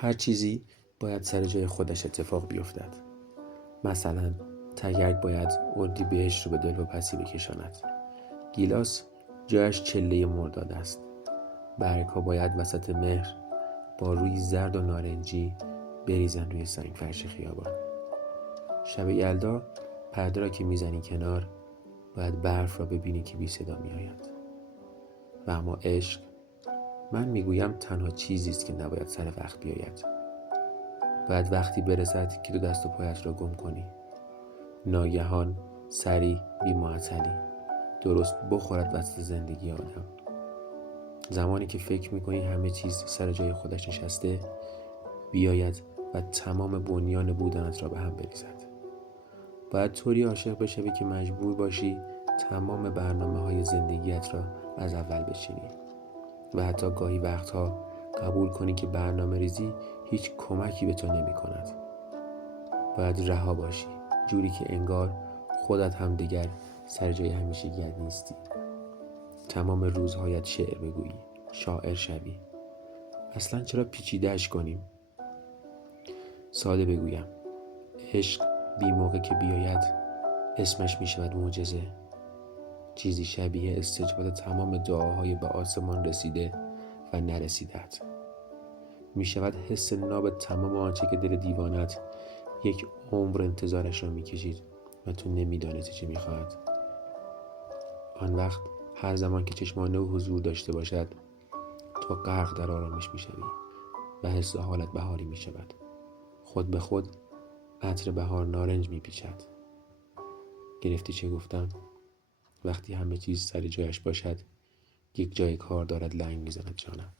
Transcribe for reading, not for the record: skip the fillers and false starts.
هر چیزی باید سر جای خودش اتفاق بیفتد. مثلا تگرگ باید اردیبهشت رو به دلواپسی بکشاند. گیلاس جایش چله مرداد است. برگ‌ها باید وسط مهر با روی زرد و نارنجی بریزن روی سنگ فرش خیابان. شب یلدا پرده را که میزنی کنار باید برف را ببینی که بی صدا می آید. و اما عشق، من میگویم تنها چیزی است که نباید سر وقت بیاید. باید وقتی برسد که تو دست و پایت را گم کنی. ناگهان، سریع، بی معطلی، درست بخورد وسط زندگی آدم. زمانی که فکر میکنی همه چیز سر جای خودش نشسته، بیاید و تمام بنیان بودنت را به هم بریزد. باید طوری عاشق بشوی که مجبور باشی تمام برنامه‌های زندگیت را از اول بچینی و حتی گاهی وقتها قبول کنی که برنامه ریزی هیچ کمکی به تو نمی کند. باید رها باشی، جوری که انگار خودت هم دیگر سر جای همیشگیت نیستی. تمام روزهایت شعر بگویی، شاعر شوی. اصلا چرا پیچیده‌اش کنیم؟ ساده بگویم، عشق بی موقع که بیاید اسمش می شود معجزه. چیزی شبیه استجابت تمام دعاهای به آسمان رسیده و نرسیدت. می شود حس ناب تمام آنچه که دل دیوانت یک عمر انتظارش را می کشید و تو نمی دانستی چه می خواهد. آن وقت هر زمان که چشمانه و حضور داشته باشد تو غرق در آرامش می شوی و حس حالت بهاری می شود. خود به خود عطر بهار نارنج می پیچد. گرفتی چه گفتم؟ وقتی همه چیز سر جایش باشد یک جای کار دارد لنگ می زند جانم.